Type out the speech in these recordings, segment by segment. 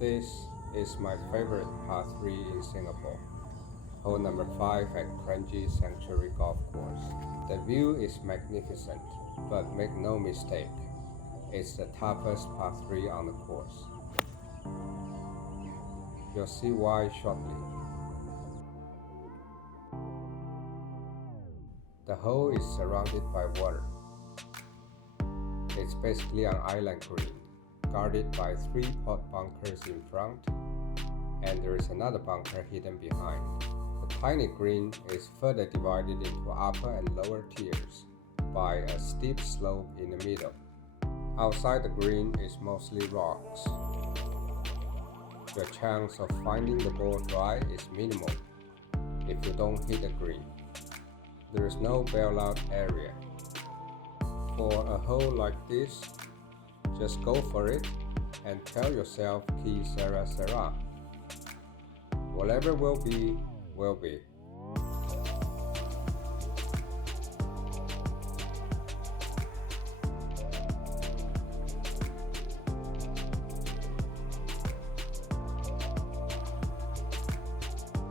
This is my favorite par 3 in Singapore, hole number 5 at Kranji Sanctuary Golf Course. The view is magnificent, but make no mistake, it's the toughest par 3 on the course. You'll see why shortly. The hole is surrounded by water. It's basically an island green, guarded by 3 pot bunkers in front, and there is another bunker hidden behind. The tiny green is further divided into upper and lower tiers by a steep slope in the middle. Outside the green is mostly rocks. Your chance of finding the ball dry is minimal if you don't hit the green. There is no bailout area. For a hole like this, just go for it and tell yourself Ki Sera Sera. Whatever will be, will be.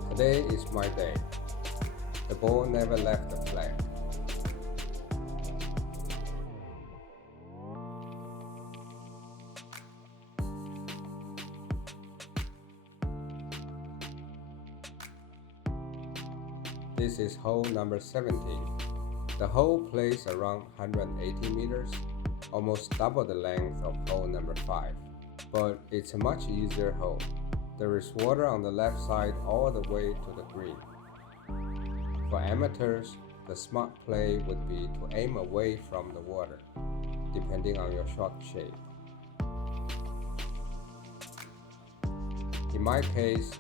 Today is my day. The ball never left the flag. This is hole number 17. The hole plays around 180 meters, almost double the length of hole number 5. But it's a much easier hole. There is water on the left side all the way to the green. For amateurs, the smart play would be to aim away from the water, depending on your shot shape. In my case,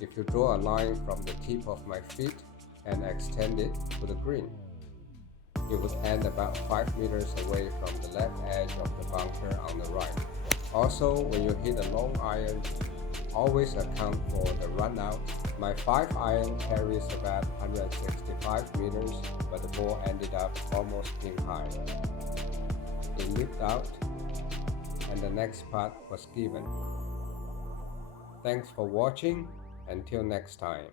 if you draw a line from the tip of my feet and extend it to the green, it would end about 5 meters away from the left edge of the bunker on the right. Also, when you hit a long iron, always account for the run out. My 5 iron carries about 165 meters, but the ball ended up almost pin high. It leaped out, and the next putt was given. Thanks for watching. Until next time.